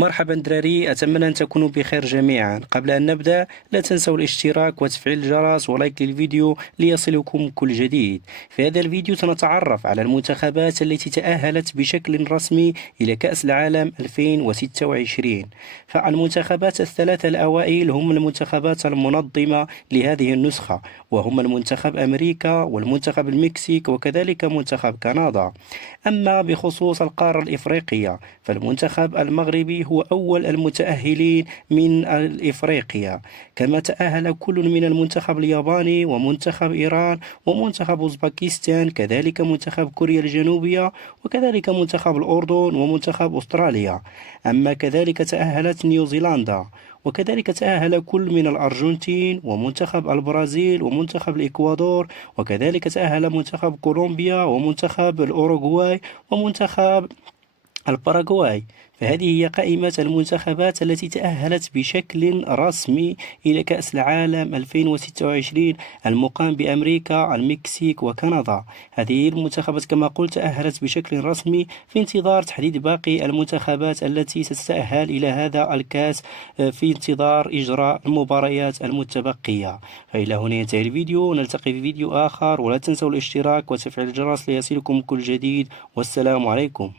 مرحبا دراري، أتمنى أن تكونوا بخير جميعا. قبل أن نبدأ لا تنسوا الاشتراك وتفعيل الجرس ولايك للفيديو ليصلكم كل جديد. في هذا الفيديو سنتعرف على المنتخبات التي تأهلت بشكل رسمي إلى كأس العالم 2026. فالمنتخبات الثلاثة الأوائل هم المنتخبات المنظمة لهذه النسخة، وهم المنتخب أمريكا والمنتخب المكسيك وكذلك منتخب كندا. أما بخصوص القارة الإفريقية فالمنتخب المغربي هو أول المتأهلين من إفريقيا، كما تأهل كل من المنتخب الياباني ومنتخب إيران ومنتخب أوزبكستان، كذلك منتخب كوريا الجنوبية وكذلك منتخب الأردن ومنتخب أستراليا. أما كذلك تأهلت نيوزيلندا، وكذلك تأهل كل من الأرجنتين ومنتخب البرازيل ومنتخب الإكوادور، وكذلك تأهل منتخب كولومبيا ومنتخب الأوروغواي ومنتخب الباراغواي. فهذه هي قائمة المنتخبات التي تأهلت بشكل رسمي إلى كأس العالم 2026 المقام بأمريكا، المكسيك وكندا. هذه المنتخبات كما قلت تأهلت بشكل رسمي في انتظار تحديد باقي المنتخبات التي ستتأهل إلى هذا الكأس، في انتظار إجراء المباريات المتبقية. فإلى هنا ينتهي الفيديو، نلتقي في فيديو آخر، ولا تنسوا الاشتراك وتفعيل الجرس ليصلكم كل جديد. والسلام عليكم.